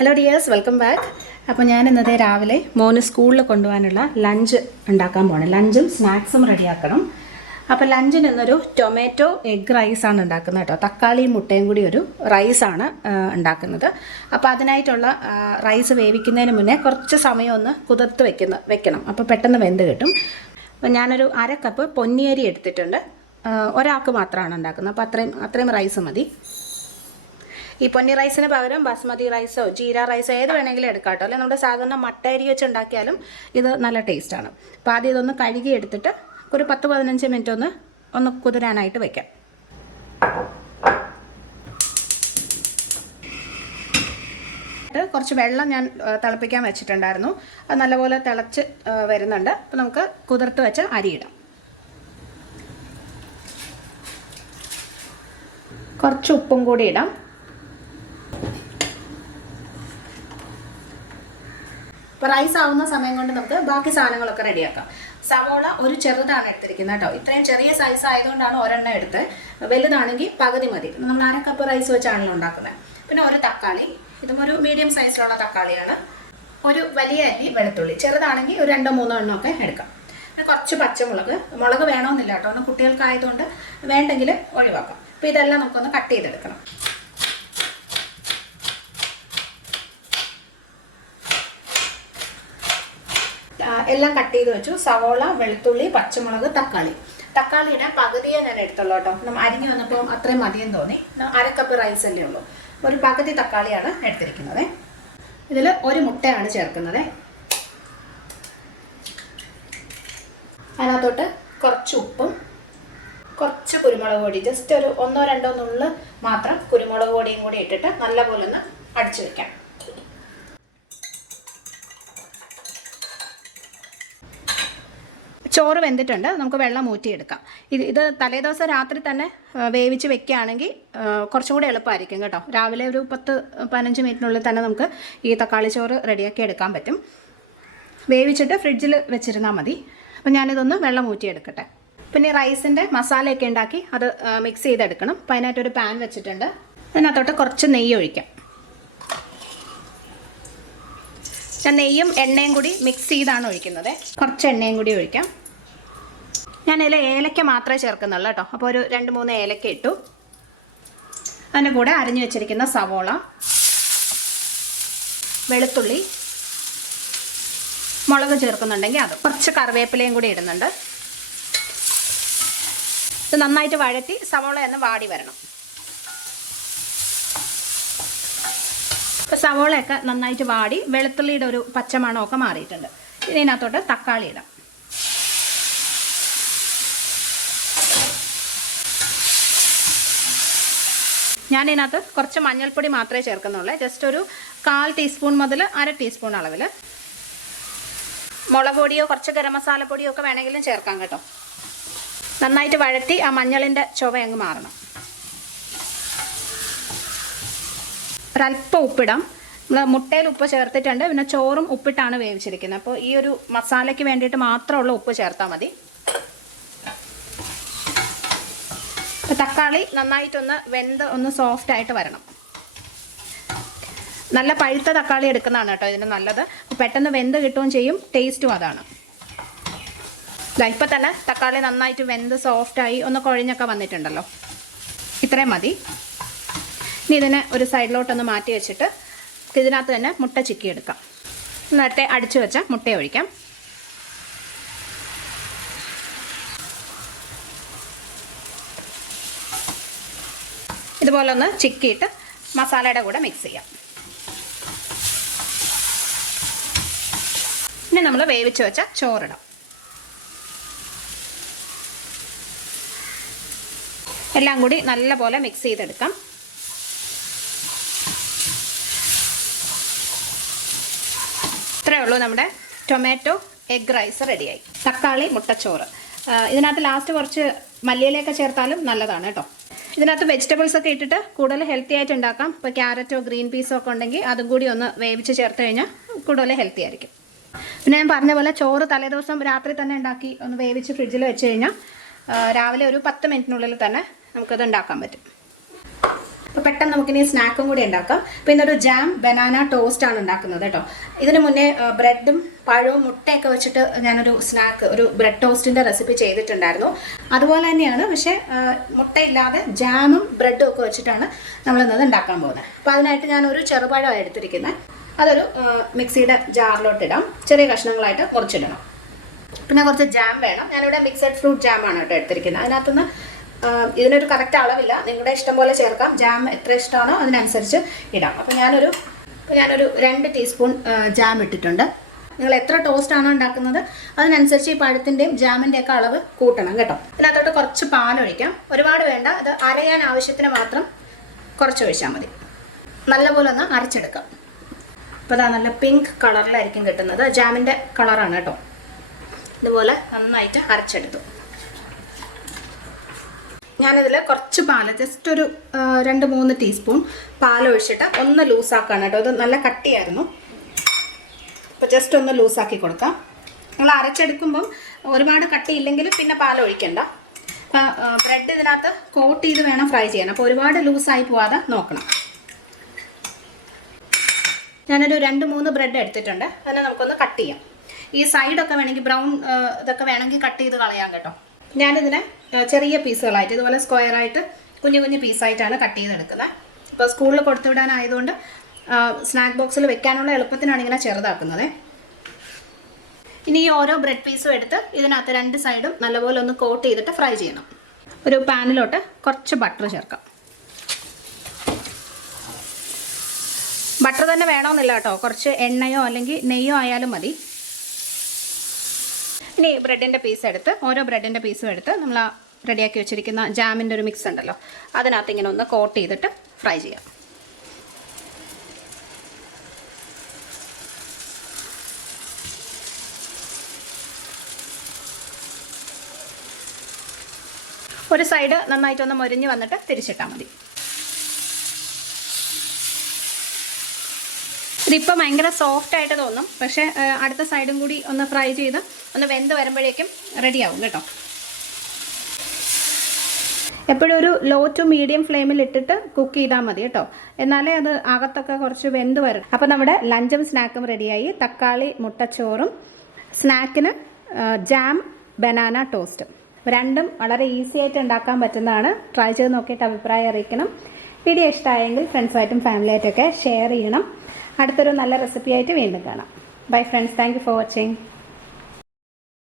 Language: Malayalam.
Hello dears, welcome back. അപ്പോൾ ഞാൻ ഇന്നത്തെ രാവിലെ മോന് സ്കൂളിൽ കൊണ്ടുപോകാനുള്ള ലഞ്ച് ഉണ്ടാക്കാൻ പോകണം. ലഞ്ചും സ്നാക്സും റെഡിയാക്കണം. അപ്പോൾ ലഞ്ചിന് ഇന്നൊരു ടൊമാറ്റോ എഗ് റൈസാണ് ഉണ്ടാക്കുന്നത് കേട്ടോ. തക്കാളിയും മുട്ടയും കൂടി ഒരു റൈസാണ് ഉണ്ടാക്കുന്നത്. അപ്പോൾ അതിനായിട്ടുള്ള റൈസ് വേവിക്കുന്നതിന് മുന്നേ കുറച്ച് സമയം ഒന്ന് കുതിർത്ത് വെക്കണം. അപ്പോൾ പെട്ടെന്ന് വെന്ത് കിട്ടും. അപ്പോൾ ഞാനൊരു 1/2 കപ്പ് പൊന്നിയരി എടുത്തിട്ടുണ്ട്. ഒരാൾക്ക് മാത്രമാണ് ഉണ്ടാക്കുന്നത്. അപ്പോൾ അത്രയും റൈസ് മതി. ഈ പൊന്നി റൈസിന് പകരം ബാസ്മതി റൈസോ ജീര റൈസോ ഏത് വേണമെങ്കിലും എടുക്കാം കേട്ടോ. അല്ലെങ്കിൽ നമ്മുടെ സാധാരണ മട്ട അരി വെച്ച് ഉണ്ടാക്കിയാലും ഇത് നല്ല ടേസ്റ്റാണ്. അപ്പോൾ ആദ്യം ഇതൊന്ന് കഴുകി എടുത്തിട്ട് ഒരു 10-15 മിനിറ്റ് ഒന്ന് കുതിരാനായിട്ട് വയ്ക്കാം. കുറച്ച് വെള്ളം ഞാൻ തിളപ്പിക്കാൻ വെച്ചിട്ടുണ്ടായിരുന്നു. അത് നല്ലപോലെ തിളച്ച് വരുന്നുണ്ട്. അപ്പോൾ നമുക്ക് കുതിർത്ത് വെച്ച അരി ഇടാം. കുറച്ച് ഉപ്പും കൂടി ഇടാം. ഇപ്പോൾ റൈസ് ആവുന്ന സമയം കൊണ്ട് നമുക്ക് ബാക്കി സാധനങ്ങളൊക്കെ റെഡിയാക്കാം. സവോള ഒരു ചെറുതാണ് എടുത്തിരിക്കുന്നത് കേട്ടോ. ഇത്രയും ചെറിയ സൈസ് ആയതുകൊണ്ടാണ് ഒരെണ്ണം എടുത്ത്. വലുതാണെങ്കിൽ പകുതി മതി. നമ്മൾ 1/2 കപ്പ് റൈസ് വെച്ചാണല്ലോ ഉണ്ടാക്കുന്നത്. പിന്നെ ഒരു തക്കാളി, ഇതും ഒരു മീഡിയം സൈസിലുള്ള തക്കാളിയാണ്. ഒരു വലിയ അരി വെളുത്തുള്ളി, ചെറുതാണെങ്കിൽ ഒരു 2-3 എണ്ണം ഒക്കെ എടുക്കാം. പിന്നെ കുറച്ച് മുളക് വേണമെന്നില്ല കേട്ടോ. ഒന്ന് കുട്ടികൾക്കായതുകൊണ്ട് വേണ്ടെങ്കിൽ ഒഴിവാക്കാം. അപ്പോൾ ഇതെല്ലാം നമുക്കൊന്ന് കട്ട് ചെയ്തെടുക്കണം. എല്ലാം കട്ട് ചെയ്ത് വെച്ചു. സവോള, വെളുത്തുള്ളി, പച്ചമുളക്, തക്കാളിയുടെ പകുതിയെ ഞാൻ എടുത്തുള്ളൂ കേട്ടോ. നമ്മൾ അരിഞ്ഞു വന്നപ്പോൾ അത്രയും മതിയെന്ന് തോന്നി. 1/2 കപ്പ് റൈസ് അല്ലേ ഉള്ളൂ. ഒരു പകുതി തക്കാളിയാണ് എടുത്തിരിക്കുന്നത്. ഇതിൽ ഒരു മുട്ടയാണ് ചേർക്കുന്നത്. അതിനകത്തോട്ട് കുറച്ച് ഉപ്പും കുറച്ച് കുരുമുളക് പൊടി, ജസ്റ്റ് ഒരു 1-2 നുള്ള് മാത്രം കുരുമുളക് പൊടിയും കൂടി ഇട്ടിട്ട് നല്ലപോലെ ഒന്ന് അടിച്ചു വെക്കാം. ചോറ് വെന്തിട്ടുണ്ട്. നമുക്ക് വെള്ളം ഊറ്റിയെടുക്കാം. ഇത് തലേദിവസം രാത്രി തന്നെ വേവിച്ച് വെക്കുകയാണെങ്കിൽ കുറച്ചും കൂടി എളുപ്പമായിരിക്കും കേട്ടോ. രാവിലെ ഒരു 10-15 മിനിറ്റിനുള്ളിൽ തന്നെ നമുക്ക് ഈ തക്കാളി ചോറ് റെഡിയാക്കി എടുക്കാൻ പറ്റും. വേവിച്ചിട്ട് ഫ്രിഡ്ജിൽ വെച്ചിരുന്നാൽ മതി. അപ്പം ഞാനിതൊന്ന് വെള്ളം ഊറ്റിയെടുക്കട്ടെ. പിന്നെ റൈസിൻ്റെ മസാലയൊക്കെ ഉണ്ടാക്കി അത് മിക്സ് ചെയ്തെടുക്കണം. അപ്പം അതിനായിട്ടൊരു പാൻ വെച്ചിട്ടുണ്ട്. അതിനകത്തോട്ട് കുറച്ച് നെയ്യ് ഒഴിക്കാം. ഞാൻ നെയ്യും എണ്ണയും കൂടി മിക്സ് ചെയ്താണ് ഒഴിക്കുന്നത്. കുറച്ച് എണ്ണയും കൂടി ഒഴിക്കാം. ഞാനതിൽ ഏലക്ക മാത്രമേ ചേർക്കുന്നുള്ളൂ കേട്ടോ. അപ്പോൾ ഒരു 2-3 ഏലക്ക ഇട്ടു. അതിൻ്റെ കൂടെ അരിഞ്ഞു വെച്ചിരിക്കുന്ന സവോള, വെളുത്തുള്ളി, മുളക് ചേർക്കുന്നുണ്ടെങ്കിൽ അത്, കുറച്ച് കറിവേപ്പിലയും കൂടി ഇടുന്നുണ്ട്. ഇത് നന്നായിട്ട് വഴറ്റി സവോള ഒന്ന് വാടി വരണം. ഇപ്പോൾ സവോളയൊക്കെ നന്നായിട്ട് വാടി വെളുത്തുള്ളിയുടെ ഒരു പച്ചമണമൊക്കെ മാറിയിട്ടുണ്ട്. ഇതിനകത്തോട്ട് തക്കാളി ഇടാം. ഞാനിതിനകത്ത് കുറച്ച് മഞ്ഞൾപ്പൊടി മാത്രമേ ചേർക്കുന്നുള്ളൂ. ജസ്റ്റ് ഒരു 1/4 ടീസ്പൂൺ മുതൽ 1/2 ടീസ്പൂൺ അളവിൽ. മുളക് പൊടിയോ കുറച്ച് ഗരം മസാല പൊടിയോ ഒക്കെ വേണമെങ്കിലും ചേർക്കാം കേട്ടോ. നന്നായിട്ട് വഴറ്റി ആ മഞ്ഞളിൻ്റെ ചുവ അങ്ങ് മാറണം. ഒരല്പം ഉപ്പിടാം. നമ്മൾ മുട്ടയിൽ ഉപ്പ് ചേർത്തിട്ടുണ്ട്. പിന്നെ ചോറും ഉപ്പിട്ടാണ് വേവിച്ചിരിക്കുന്നത്. അപ്പോൾ ഈ ഒരു മസാലയ്ക്ക് വേണ്ടിയിട്ട് മാത്രമുള്ള ഉപ്പ് ചേർത്താൽ മതി. അപ്പോൾ തക്കാളി നന്നായിട്ടൊന്ന് വെന്ത് ഒന്ന് സോഫ്റ്റായിട്ട് വരണം. നല്ല പഴുത്ത തക്കാളി എടുക്കുന്നതാണ് കേട്ടോ ഇതിന് നല്ലത്. പെട്ടെന്ന് വെന്ത് കിട്ടുകയും ചെയ്യും, ടേസ്റ്റും അതാണ്. ഇപ്പം തന്നെ തക്കാളി നന്നായിട്ട് വെന്ത് സോഫ്റ്റായി ഒന്ന് കുഴഞ്ഞൊക്കെ വന്നിട്ടുണ്ടല്ലോ. ഇത്രയും മതി. ഇനി ഇതിനെ ഒരു സൈഡിലോട്ടൊന്ന് മാറ്റി വെച്ചിട്ട് ഇതിനകത്ത് തന്നെ മുട്ട ചിക്കി എടുക്കാം. നേരത്തെ അടിച്ചു വെച്ച മുട്ട ഒഴിക്കാം. ഇതുപോലെ ഒന്ന് ചിക്കിയിട്ട് മസാലയുടെ കൂടെ മിക്സ് ചെയ്യാം. ഇനി നമ്മൾ വേവിച്ച് വെച്ച ചോറിടാം. എല്ലാം കൂടി നല്ലപോലെ മിക്സ് ചെയ്തെടുക്കാം. ഇത്രയേ ഉള്ളൂ നമ്മുടെ ടൊമാറ്റോ എഗ് റൈസ് റെഡിയായി. തക്കാളി മുട്ടച്ചോറ്. ഇതിനകത്ത് ലാസ്റ്റ് കുറച്ച് മല്ലിയിലയൊക്കെ ചേർത്താലും നല്ലതാണ് കേട്ടോ. ഇതിനകത്ത് വെജിറ്റബിൾസ് ഒക്കെ ഇട്ടിട്ട് കൂടുതൽ ഹെൽത്തി ആയിട്ട് ഉണ്ടാക്കാം. ഇപ്പോൾ ക്യാരറ്റോ ഗ്രീൻ പീസോ ഒക്കെ ഉണ്ടെങ്കിൽ അതും കൂടി ഒന്ന് വേവിച്ച് ചേർത്ത് കഴിഞ്ഞാൽ കൂടുതൽ ഹെൽത്തി ആയിരിക്കും. പിന്നെ ഞാൻ പറഞ്ഞ പോലെ ചോറ് തലേദിവസം രാത്രി തന്നെ ഉണ്ടാക്കി ഒന്ന് വേവിച്ച് ഫ്രിഡ്ജിൽ വെച്ച് കഴിഞ്ഞാൽ രാവിലെ ഒരു 10 മിനിറ്റിനുള്ളിൽ തന്നെ നമുക്കത് ഉണ്ടാക്കാൻ പറ്റും. അപ്പോൾ പെട്ടെന്ന് നമുക്കിനി സ്നാക്കും കൂടി ഉണ്ടാക്കാം. പിന്നെ ഒരു ജാം ബനാന ടോസ്റ്റ് ആണ് ഉണ്ടാക്കുന്നത് കേട്ടോ. ഇതിന് മുന്നേ ബ്രെഡും പഴവും മുട്ടയൊക്കെ വെച്ചിട്ട് ഞാനൊരു സ്നാക്ക്, ഒരു ബ്രെഡ് ടോസ്റ്റിൻ്റെ റെസിപ്പി ചെയ്തിട്ടുണ്ടായിരുന്നു. അതുപോലെ തന്നെയാണ്, പക്ഷേ മുട്ടയില്ലാതെ ജാമും ബ്രെഡും ഒക്കെ വെച്ചിട്ടാണ് നമ്മളിന്നത് ഉണ്ടാക്കാൻ പോകുന്നത്. അപ്പോൾ അതിനായിട്ട് ഞാനൊരു ചെറുപഴമാണ് എടുത്തിരിക്കുന്നത്. അതൊരു മിക്സിയുടെ ജാറിലോട്ടിടാം. ചെറിയ കഷ്ണങ്ങളായിട്ട് മുറിച്ചിടണം. പിന്നെ കുറച്ച് ജാം വേണം. ഞാനിവിടെ മിക്സഡ് ഫ്രൂട്ട് ജാമാണ് കേട്ടോ എടുത്തിരിക്കുന്നത്. അതിനകത്തുനിന്ന് ഇതിനൊരു കറക്റ്റ് അളവില്ല, നിങ്ങളുടെ ഇഷ്ടം പോലെ ചേർക്കാം. ജാം എത്ര ഇഷ്ടമാണോ അതിനനുസരിച്ച് ഇടാം. അപ്പോൾ ഞാനൊരു 2 ടീസ്പൂൺ ജാം ഇട്ടിട്ടുണ്ട്. നിങ്ങൾ എത്ര ടോസ്റ്റ് ആണോ ഉണ്ടാക്കുന്നത് അതിനനുസരിച്ച് ഈ പഴത്തിൻ്റെയും ജാമിൻ്റെയൊക്കെ അളവ് കൂട്ടണം കേട്ടോ. ഇതിനകത്തോട്ട് കുറച്ച് പാലൊഴിക്കാം. ഒരുപാട് വേണ്ട, അത് അരയാൻ ആവശ്യത്തിന് മാത്രം കുറച്ച് ഒഴിച്ചാൽ മതി. നല്ലപോലെ ഒന്ന് അരച്ചെടുക്കാം. അപ്പോൾ അതാ നല്ല പിങ്ക് കളറിലായിരിക്കും കിട്ടുന്നത്. ജാമിൻ്റെ കളറാണ് കേട്ടോ. ഇതുപോലെ നന്നായിട്ട് അരച്ചെടുത്തു. ഞാനിതിൽ കുറച്ച് പാല്, ജസ്റ്റ് ഒരു 2-3 ടീസ്പൂൺ പാലൊഴിച്ചിട്ട് ഒന്ന് ലൂസാക്കാണ് കേട്ടോ. ഇത് നല്ല കട്ടിയായിരുന്നു. അപ്പോൾ ജസ്റ്റ് ഒന്ന് ലൂസാക്കി കൊടുക്കാം. നിങ്ങൾ അരച്ചെടുക്കുമ്പം ഒരുപാട് കട്ടിയില്ലെങ്കിൽ പിന്നെ പാലൊഴിക്കണ്ട. ബ്രെഡ് ഇതിനകത്ത് കോട്ട് ചെയ്ത് വേണം ഫ്രൈ ചെയ്യാൻ. അപ്പോൾ ഒരുപാട് ലൂസായി പോവാതെ നോക്കണം. ഞാനൊരു 2-3 ബ്രെഡ് എടുത്തിട്ടുണ്ട്. അതിനെ നമുക്കൊന്ന് കട്ട് ചെയ്യാം. ഈ സൈഡൊക്കെ വേണമെങ്കിൽ ബ്രൗൺ ഇതൊക്കെ വേണമെങ്കിൽ കട്ട് ചെയ്ത് കളയാം കേട്ടോ. ഞാനിതിനെ ചെറിയ പീസുകളായിട്ട് ഇതുപോലെ സ്ക്വയറായിട്ട് കുഞ്ഞു പീസായിട്ടാണ് കട്ട് ചെയ്തെടുക്കുന്നത്. ഇപ്പോൾ സ്കൂളിൽ കൊടുത്തുവിടാനായതുകൊണ്ട് സ്നാക്ക് ബോക്സിൽ വെക്കാനുള്ള എളുപ്പത്തിനാണ് ഇങ്ങനെ ചെറുതാക്കുന്നത്. ഇനി ഈ ഓരോ ബ്രെഡ് പീസും എടുത്ത് ഇതിനകത്ത് 2 സൈഡും നല്ലപോലെ ഒന്ന് കോട്ട് ചെയ്തിട്ട് ഫ്രൈ ചെയ്യണം. ഒരു പാനിലോട്ട് കുറച്ച് ബട്ടർ ചേർക്കാം. ബട്ടർ തന്നെ വേണമെന്നില്ല കേട്ടോ, കുറച്ച് എണ്ണയോ അല്ലെങ്കിൽ നെയ്യോ ആയാലും മതി. ഇനി ബ്രെഡിൻ്റെ പീസ് എടുത്ത് ഓരോ ബ്രെഡിൻ്റെ പീസും എടുത്ത് നമ്മൾ ആ റെഡിയാക്കി വെച്ചിരിക്കുന്ന ജാമിൻ്റെ ഒരു മിക്സ് ഉണ്ടല്ലോ അതിനകത്ത് ഇങ്ങനെ ഒന്ന് കോട്ട് ചെയ്തിട്ട് ഫ്രൈ ചെയ്യാം. ഒരു സൈഡ് നന്നായിട്ടൊന്ന് മൊരിഞ്ഞ് വന്നിട്ട് തിരിച്ചിട്ടാൽ മതി. ഇതിപ്പോൾ ഭയങ്കര സോഫ്റ്റായിട്ട് തോന്നും, പക്ഷേ അടുത്ത സൈഡും കൂടി ഒന്ന് ഫ്രൈ ചെയ്ത് ഒന്ന് വെന്ത് വരുമ്പോഴേക്കും റെഡിയാവും കേട്ടോ. എപ്പോഴും ഒരു ലോ ടു മീഡിയം ഫ്ലെയിമിൽ ഇട്ടിട്ട് കുക്ക് ചെയ്താൽ മതി കേട്ടോ, എന്നാലേ അത് അകത്തൊക്കെ കുറച്ച് വെന്ത് വരും. അപ്പോൾ നമ്മുടെ ലഞ്ചും സ്നാക്കും റെഡിയായി. തക്കാളി മുട്ടച്ചോറും സ്നാക്കിന് ജാം ബനാന ടോസ്റ്റും രണ്ടും വളരെ ഈസി ആയിട്ട് ഉണ്ടാക്കാൻ പറ്റുന്നതാണ്. ട്രൈ ചെയ്ത് നോക്കിയിട്ട് അഭിപ്രായം അറിയിക്കണം. വീഡിയോ ഇഷ്ടമായെങ്കിൽ ഫ്രണ്ട്സുമായിട്ടും ഫാമിലിയായിട്ടൊക്കെ ഷെയർ ചെയ്യണം. അടുത്തൊരു നല്ല റെസിപ്പിയായിട്ട് വീണ്ടും കാണാം. Bye friends, thank you for watching.